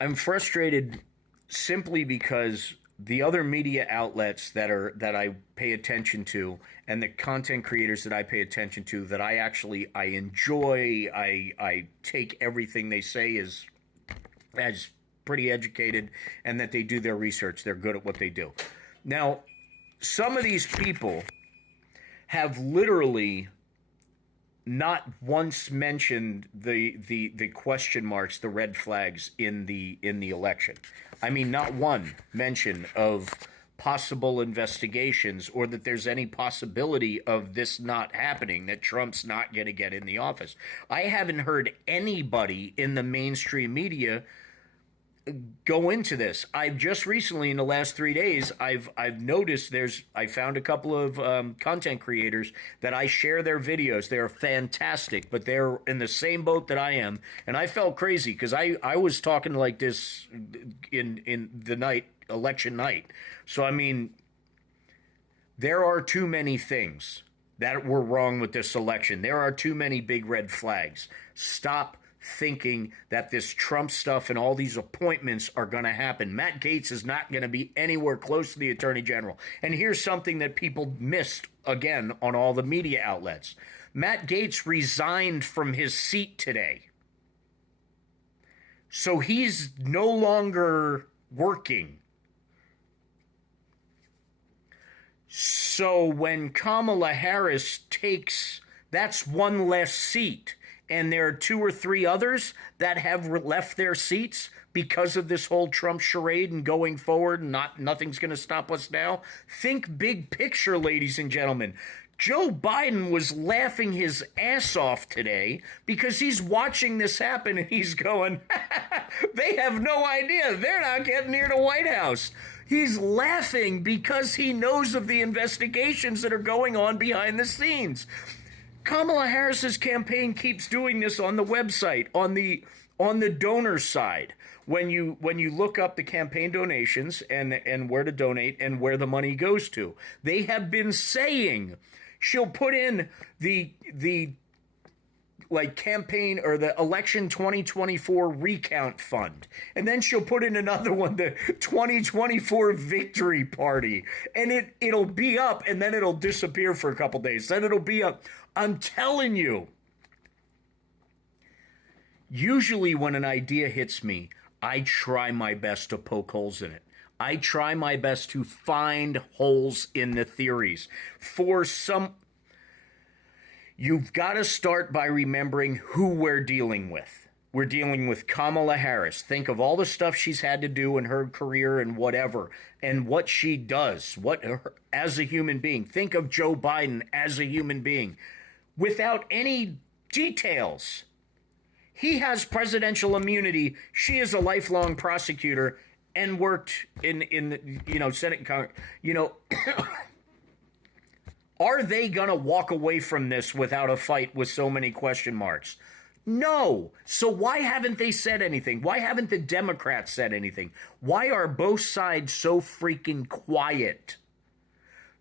I'm frustrated simply because the other media outlets that I pay attention to and the content creators that I pay attention to that I enjoy, I take everything they say as pretty educated, and that they do their research. They're good at what they do. Now, some of these people have literally not once mentioned the question marks, the red flags in the election. I mean, not one mention of possible investigations or that there's any possibility of this not happening, that Trump's not going to get in the office. I haven't heard anybody in the mainstream media go into this. I've just recently, in the last 3 days, I've noticed I found a couple of content creators that I share their videos. They're fantastic, but they're in the same boat that I am, and I felt crazy because I was talking like this in the night election night. So I mean, there are too many things that were wrong with this election. There are too many big red flags. Stop thinking that this Trump stuff and all these appointments are going to happen. Matt Gaetz is not going to be anywhere close to the Attorney General. And here's something that people missed again on all the media outlets. Matt Gaetz resigned from his seat today. So he's no longer working. So when Kamala Harris takes, that's one less seat. And there are two or three others that have left their seats because of this whole Trump charade and going forward, and nothing's going to stop us now. Think big picture, ladies and gentlemen. Joe Biden was laughing his ass off today because he's watching this happen and he's going, they have no idea. They're not getting near the White House. He's laughing because he knows of the investigations that are going on behind the scenes. Kamala Harris's campaign keeps doing this on the website, on the donor side. When you look up the campaign donations and where to donate and where the money goes to, they have been saying she'll put in the like campaign or the election 2024 recount fund. And then she'll put in another one, the 2024 victory party. And it'll be up and then it'll disappear for a couple days. Then it'll be up. I'm telling you. Usually when an idea hits me, I try my best to poke holes in it. I try my best to find holes in the theories. You've got to start by remembering who we're dealing with. We're dealing with Kamala Harris. Think of all the stuff she's had to do in her career and whatever, and what she does as a human being. Think of Joe Biden as a human being without any details. He has presidential immunity. She is a lifelong prosecutor and worked in the Senate and Congress. Are they going to walk away from this without a fight with so many question marks? No. So why haven't they said anything? Why haven't the Democrats said anything? Why are both sides so freaking quiet?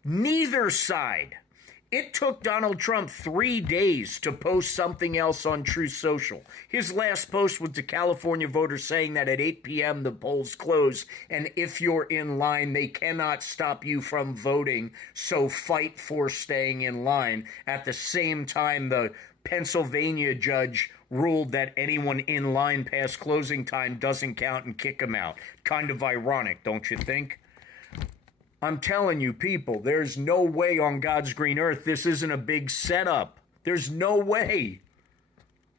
Neither side. It took Donald Trump 3 days to post something else on Truth Social. His last post was to California voters saying that at 8 p.m. the polls close, and if you're in line, they cannot stop you from voting, so fight for staying in line. At the same time, the Pennsylvania judge ruled that anyone in line past closing time doesn't count and kick them out. Kind of ironic, don't you think? I'm telling you, people, there's no way on God's green earth this isn't a big setup. There's no way.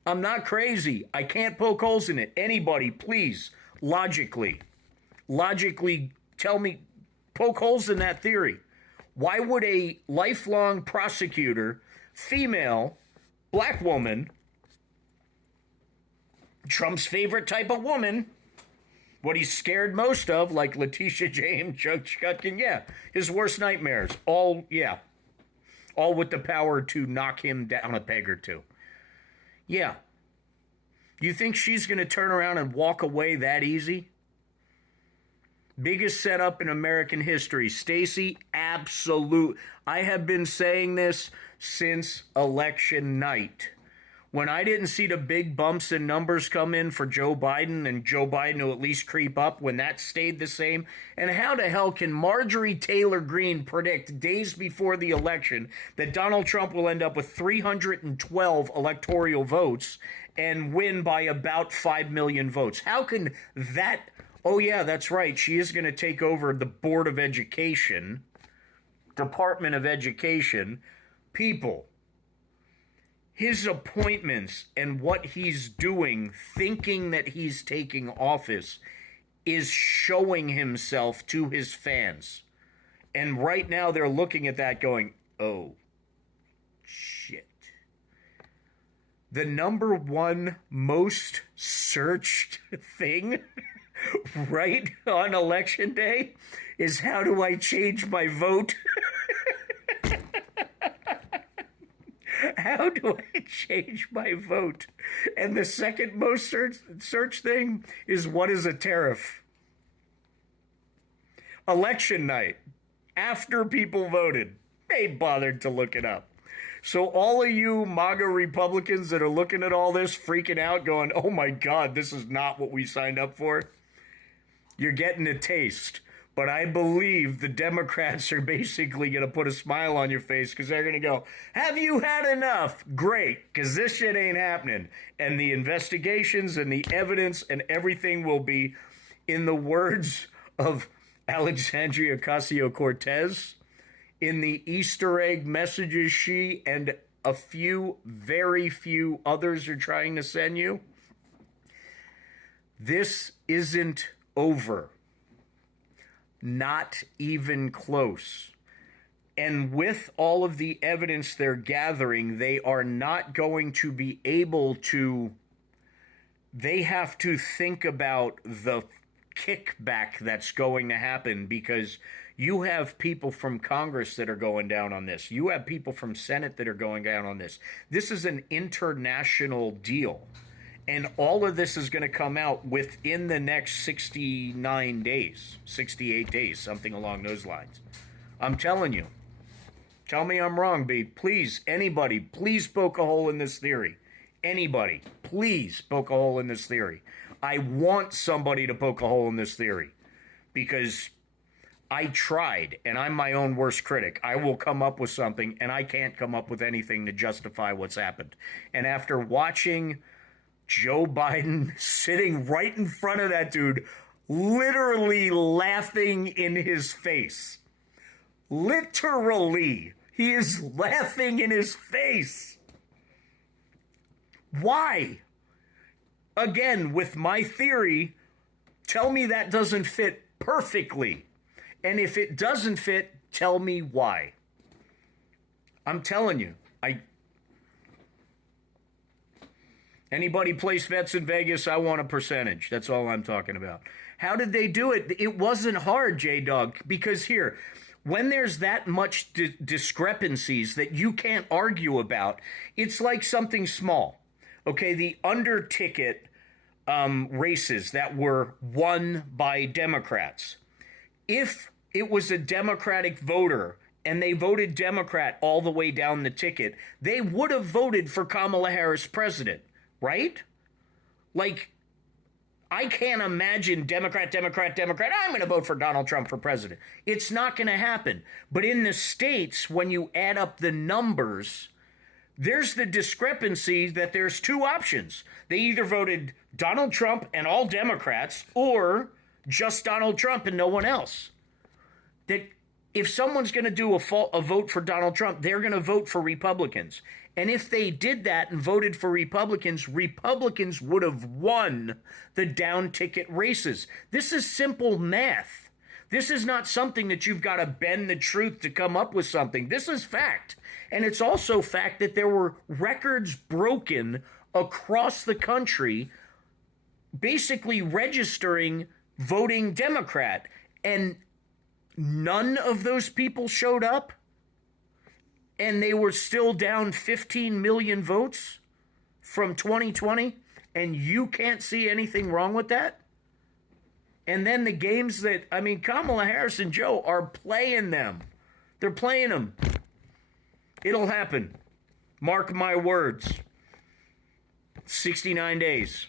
I'm not crazy. I can't poke holes in it. Anybody, please, logically tell me, poke holes in that theory. Why would a lifelong prosecutor, female, black woman, Trump's favorite type of woman, what he's scared most of, like Letitia James, Chuck Chutkin, his worst nightmares, all with the power to knock him down a peg or two. Yeah. You think she's going to turn around and walk away that easy? Biggest setup in American history. Stacey, absolute. I have been saying this since election night. when I didn't see the big bumps in numbers come in for Joe Biden and Joe Biden to at least creep up when that stayed the same. And how the hell can Marjorie Taylor Greene predict days before the election that Donald Trump will end up with 312 electoral votes and win by about 5 million votes? How can that? Oh, yeah, that's right. She is going to take over the Board of Education, Department of Education. People, his appointments and what he's doing, thinking that he's taking office, is showing himself to his fans. And right now they're looking at that going, oh, shit. The number one most searched thing right on election day is, how do I change my vote? How do I change my vote? And the second most search thing is, what is a tariff? Election night, after people voted, they bothered to look it up. So all of you MAGA Republicans that are looking at all this, freaking out, going, oh my God, this is not what we signed up for, you're getting a taste. But I believe the Democrats are basically going to put a smile on your face, because they're going to go, have you had enough? Great, because this shit ain't happening. And the investigations and the evidence and everything will be, in the words of Alexandria Ocasio-Cortez, in the Easter egg messages she and a few, very few others are trying to send you. This isn't over. Not even close. And with all of the evidence they're gathering, they are not going to be able to. They have to think about the kickback that's going to happen, because you have people from Congress that are going down on this. You have people from Senate that are going down on this. This is an international deal. And all of this is going to come out within the next 69 days, 68 days, something along those lines. I'm telling you. Tell me I'm wrong, babe. Please, anybody, please poke a hole in this theory. Anybody, please poke a hole in this theory. I want somebody to poke a hole in this theory, because I tried, and I'm my own worst critic. I will come up with something, and I can't come up with anything to justify what's happened. And after watching Joe Biden sitting right in front of that dude, literally laughing in his face. Literally, he is laughing in his face. Why? Again, with my theory, tell me that doesn't fit perfectly. And if it doesn't fit, tell me why. I'm telling you, anybody place bets in Vegas, I want a percentage. That's all I'm talking about. How did they do it? It wasn't hard, J-Dog, because here, when there's that much discrepancies that you can't argue about, it's like something small. Okay, the under-ticket races that were won by Democrats. If it was a Democratic voter and they voted Democrat all the way down the ticket, they would have voted for Kamala Harris president. Right? Like, I can't imagine Democrat, I'm going to vote for Donald Trump for president. It's not going to happen. But in the states, when you add up the numbers, there's the discrepancy that there's two options. They either voted Donald Trump and all Democrats, or just Donald Trump and no one else. That if someone's going to do a vote for Donald Trump, they're going to vote for Republicans. And if they did that and voted for Republicans, Republicans would have won the down ticket races. This is simple math. This is not something that you've got to bend the truth to come up with something. This is fact. And it's also fact that there were records broken across the country, basically registering voting Democrat. And none of those people showed up. And they were still down 15 million votes from 2020, and you can't see anything wrong with that? And then the games that, Kamala Harris and Joe are playing them. They're playing them. It'll happen. Mark my words. 69 days.